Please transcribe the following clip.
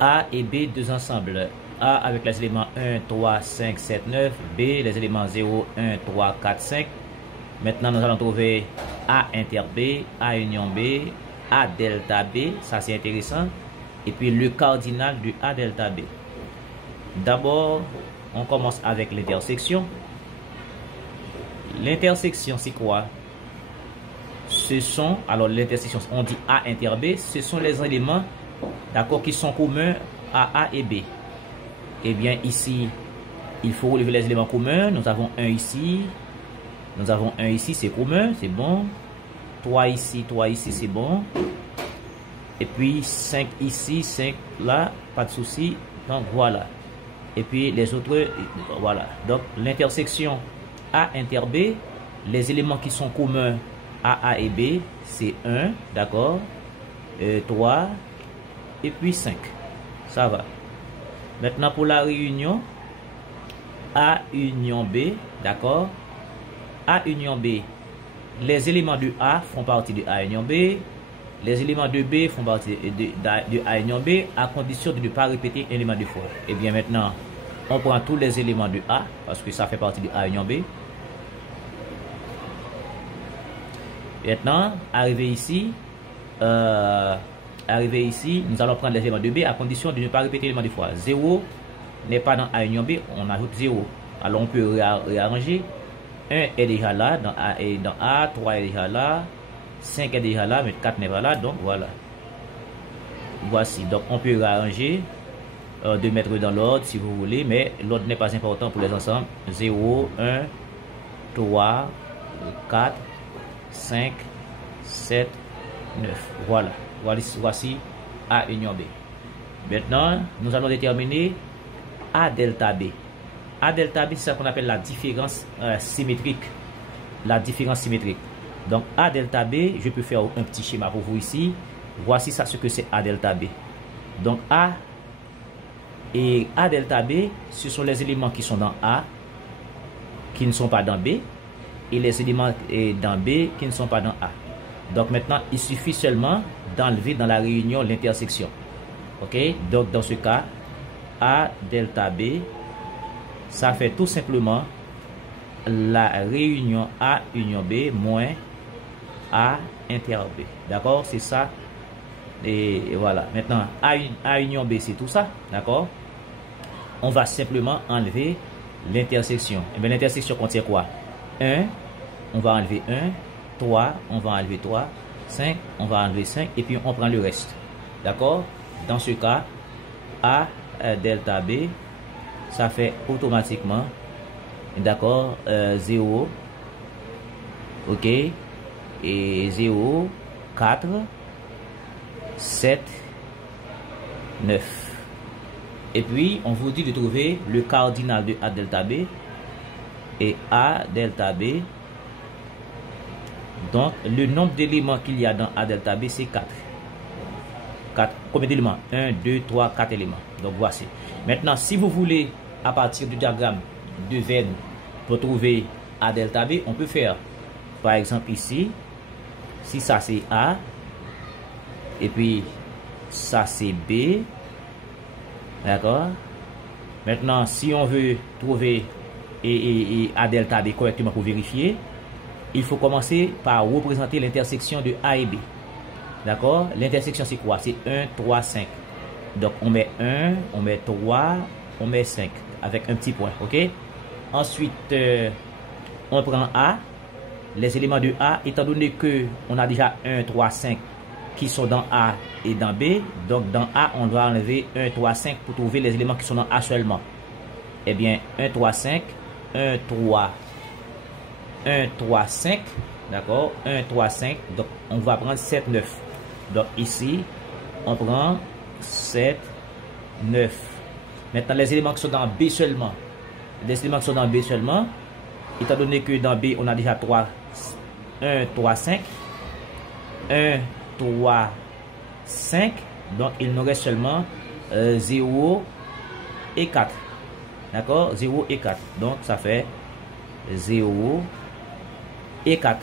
A et B, deux ensembles. A avec les éléments 1, 3, 5, 7, 9. B, les éléments 0, 1, 3, 4, 5. Maintenant, nous allons trouver A inter B, A union B, A delta B. Ça, c'est intéressant. Et puis, le cardinal de A delta B. D'abord, on commence avec l'intersection. L'intersection, c'est quoi? Ce sont, alors l'intersection, on dit A inter B, ce sont les éléments, d'accord, qui sont communs à A et B. Eh bien, ici, il faut relever les éléments communs. Nous avons 1 ici. Nous avons 1 ici, c'est commun, c'est bon. 3 ici, c'est bon. Et puis 5 ici, 5 là, pas de souci. Donc voilà. Et puis les autres, voilà. Donc l'intersection A inter B, les éléments qui sont communs à A et B, c'est 1, d'accord, 3, et puis 5. Ça va. Maintenant pour la réunion, A union B, d'accord. A union B, les éléments de A font partie de A union B. Les éléments de B font partie de A union B, à condition de ne pas répéter un élément deux fois. Et bien maintenant, on prend tous les éléments de A, parce que ça fait partie de A union B. Maintenant, arrivé ici, nous allons prendre les éléments de B à condition de ne pas répéter l'élément deux fois. 0 n'est pas dans A union B, on ajoute 0. Alors on peut réarranger. 1 est déjà là, dans A, 3 est déjà là, 5 est déjà là, mais 4 n'est pas là, donc voilà. Voici, donc on peut réarranger, de mettre dans l'ordre si vous voulez, mais l'ordre n'est pas important pour les ensembles. 0, 1, 3, 4, 5, 7, 9. Voilà. Voici A union B. Maintenant, nous allons déterminer A delta B. A delta B, c'est ce qu'on appelle la différence symétrique. La différence symétrique. Donc, A delta B, je peux faire un petit schéma pour vous ici. Voici ça, ce que c'est A delta B. Donc, A et A delta B, ce sont les éléments qui sont dans A, qui ne sont pas dans B, et les éléments dans B qui ne sont pas dans A. Donc, maintenant, il suffit seulement d'enlever dans la réunion l'intersection. OK? Donc, dans ce cas, A delta B, ça fait tout simplement la réunion A union B moins A inter B. D'accord? C'est ça. Et voilà. Maintenant, A union B, c'est tout ça. D'accord? On va simplement enlever l'intersection. Et bien, l'intersection contient quoi? 1, on va enlever 1. 3, on va enlever 3. 5, on va enlever 5. Et puis, on prend le reste. D'accord? Dans ce cas, A delta B, ça fait automatiquement, d'accord, 0, ok, et 0, 4, 7, 9. Et puis, on vous dit de trouver le cardinal de A delta B. Et A delta B, donc le nombre d'éléments qu'il y a dans A delta B, c'est 4. 4. Combien d'éléments? 1, 2, 3, 4 éléments. Donc voici. Maintenant, si vous voulez, à partir du diagramme de Venn, pour trouver A delta B, on peut faire, par exemple ici, si ça c'est A, et puis ça c'est B, d'accord? Maintenant, si on veut trouver A delta B correctement pour vérifier, il faut commencer par représenter l'intersection de A et B. D'accord? L'intersection, c'est quoi? C'est 1, 3, 5. Donc, on met 1, on met 3, on met 5. Avec un petit point. OK? Ensuite, on prend A. Les éléments de A, étant donné que on a déjà 1, 3, 5 qui sont dans A et dans B. Donc, dans A, on doit enlever 1, 3, 5 pour trouver les éléments qui sont dans A seulement. Eh bien, 1, 3, 5. 1, 3, 5. D'accord? 1, 3, 5. Donc, on va prendre 7, 9. Donc ici, on prend 7, 9. Maintenant, les éléments qui sont dans B seulement. Les éléments qui sont dans B seulement, étant donné que dans B, on a déjà 3, 1, 3, 5. 1, 3, 5. Donc, il nous reste seulement 0 et 4. D'accord? 0 et 4. Donc, ça fait 0 et 4.